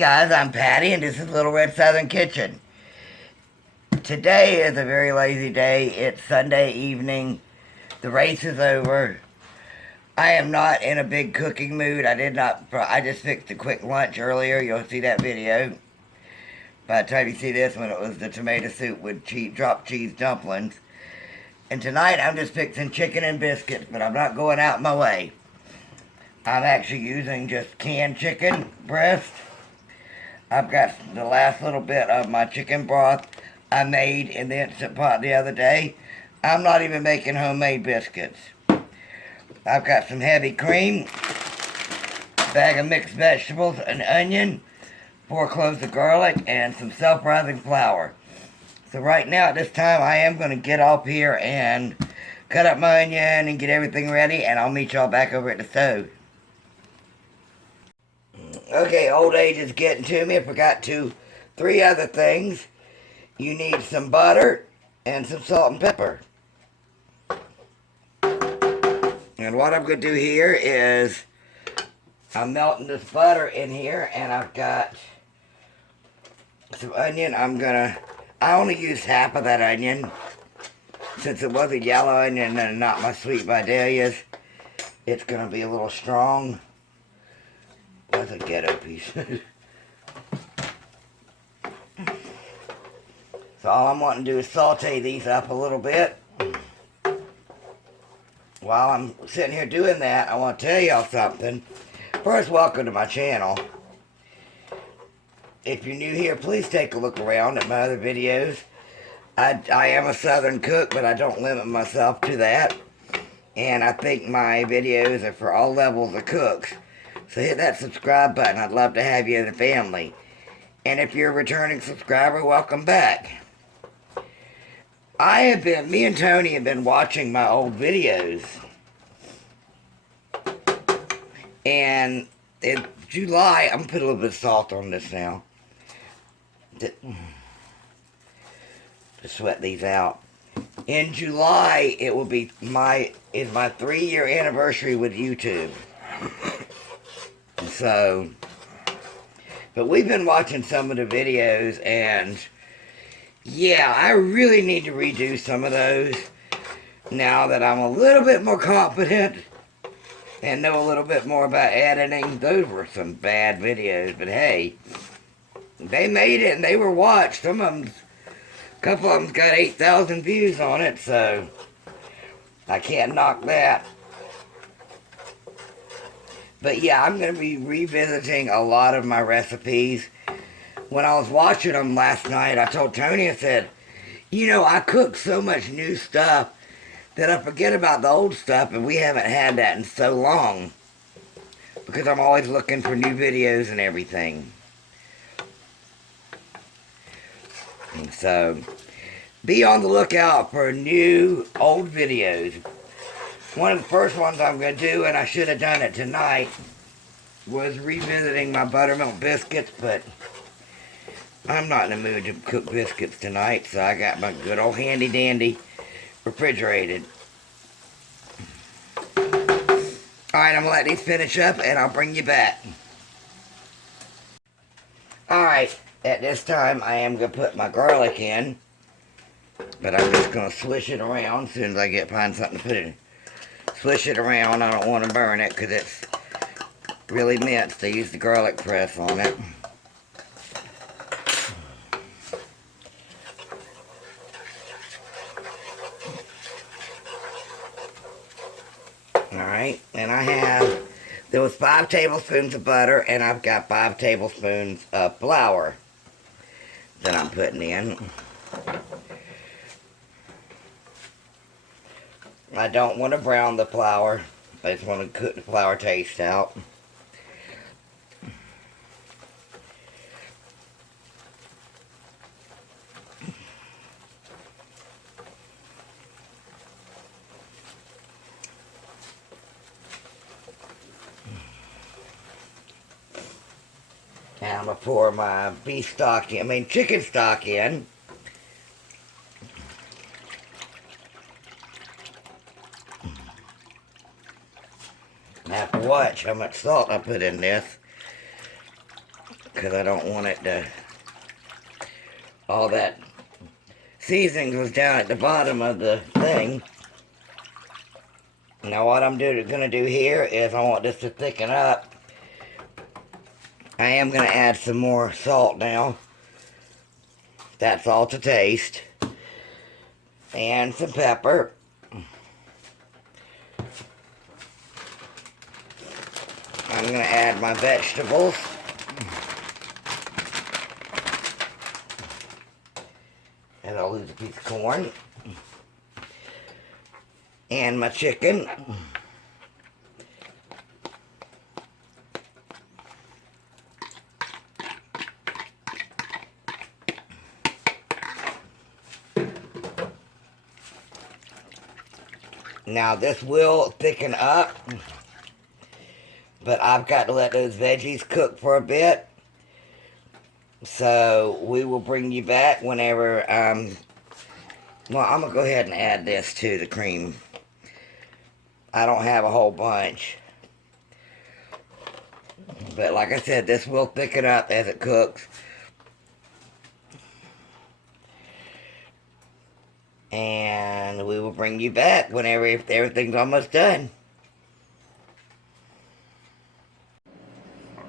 guys, I'm Patty and this is Little Red Southern Kitchen. Today is a very lazy day. It's Sunday evening. The race is over. I am not in a big cooking mood. I just fixed a quick lunch earlier. You'll see that video. By the time you see this one, it was the tomato soup with drop cheese dumplings. And tonight I'm just fixing chicken and biscuits, but I'm not going out my way. I'm actually using just canned chicken breast. I've got the last little bit of my chicken broth I made in the Instant Pot the other day. I'm not even making homemade biscuits. I've got some heavy cream, a bag of mixed vegetables, an onion, 4 cloves of garlic, and some self-rising flour. So right now at this time I am going to get up here and cut up my onion and get everything ready, and I'll meet y'all back over at the stove. Okay, old age is getting to me. I forgot 3 other things. You need some butter and some salt and pepper. And what I'm going to do here is I'm melting this butter in here, and I've got some onion. I only used half of that onion. Since it was a yellow onion and not my sweet Vidalias, it's going to be a little strong. That's a ghetto piece. So all I'm wanting to do is saute these up a little bit. While I'm sitting here doing that, I want to tell y'all something. First, welcome to my channel. If you're new here, please take a look around at my other videos. I am a Southern cook, but I don't limit myself to that. And I think my videos are for all levels of cooks. So hit that subscribe button. I'd love to have you in the family. And if you're a returning subscriber, welcome back. Me and Tony have been watching my old videos. And in July, I'm going to put a little bit of salt on this now. To sweat these out. In July, it will be my 3-year anniversary with YouTube. So, but we've been watching some of the videos, and yeah, I really need to redo some of those now that I'm a little bit more confident and know a little bit more about editing. Those were some bad videos, but hey, they made it and they were watched. A couple of them's got 8,000 views on it, so I can't knock that. But yeah, I'm going to be revisiting a lot of my recipes. When I was watching them last night, I told Tony, I said, you know, I cook so much new stuff that I forget about the old stuff, and we haven't had that in so long. Because I'm always looking for new videos and everything. And so, be on the lookout for new old videos. One of the first ones I'm going to do, and I should have done it tonight, was revisiting my buttermilk biscuits, but I'm not in the mood to cook biscuits tonight, so I got my good old handy dandy refrigerated. Alright, I'm going to let these finish up, and I'll bring you back. Alright, at this time, I am going to put my garlic in, but I'm just going to swish it around as soon as I find something to put it in. Swish it around. I don't want to burn it because it's really minced. I use the garlic press on it. Alright, and there was 5 tablespoons of butter, and I've got 5 tablespoons of flour that I'm putting in. I don't want to brown the flour. I just want to cook the flour taste out. Now I'm going to pour my chicken stock in. I have to watch how much salt I put in this. because I don't want it to, all that seasonings was down at the bottom of the thing. Now what I'm going to do here is I want this to thicken up. I am going to add some more salt now. That's all to taste. And some pepper. I'm going to add my vegetables. And I'll lose a piece of corn. And my chicken. Now this will thicken up, but I've got to let those veggies cook for a bit. So we will bring you back whenever, well, I'm going to go ahead and add this to the cream. I don't have a whole bunch. But like I said, this will thicken up as it cooks. And we will bring you back whenever everything's almost done.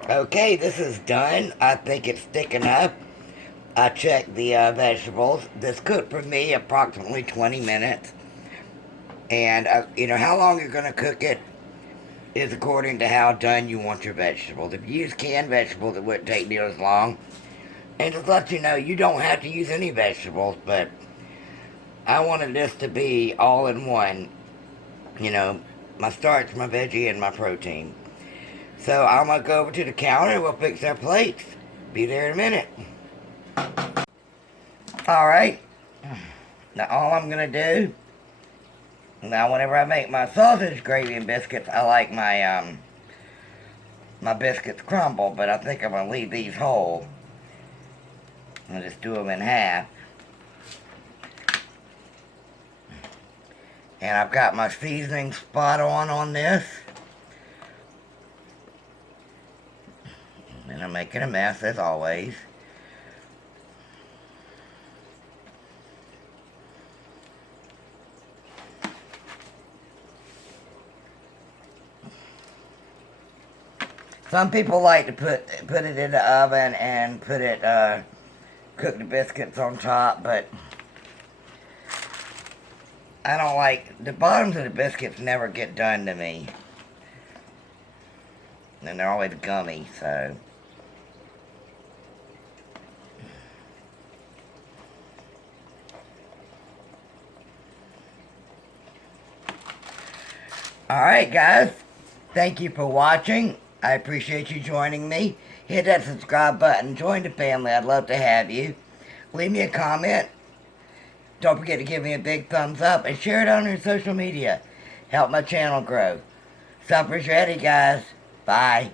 Okay, this is done. I think it's thickened up. I checked the vegetables. This cooked for me approximately 20 minutes. And, you know, how long you're going to cook it is according to how done you want your vegetables. If you use canned vegetables, it wouldn't take near as long. And just let you know, you don't have to use any vegetables, but I wanted this to be all in one. You know, my starch, my veggie, and my protein. So I'm going to go over to the counter and we'll fix our plates. Be there in a minute. Alright. Now all I'm going to do, now whenever I make my sausage gravy and biscuits, I like my my biscuits crumble, but I think I'm going to leave these whole. I'll just do them in half. And I've got my seasoning spot on this. And I'm making a mess as always. Some people like to put it in the oven and put it, cook the biscuits on top, but I don't like, the bottoms of the biscuits never get done to me. And they're always gummy, so. Alright guys, thank you for watching. I appreciate you joining me. Hit that subscribe button, join the family, I'd love to have you. Leave me a comment. Don't forget to give me a big thumbs up and share it on your social media. Help my channel grow. Supper's ready, guys. Bye.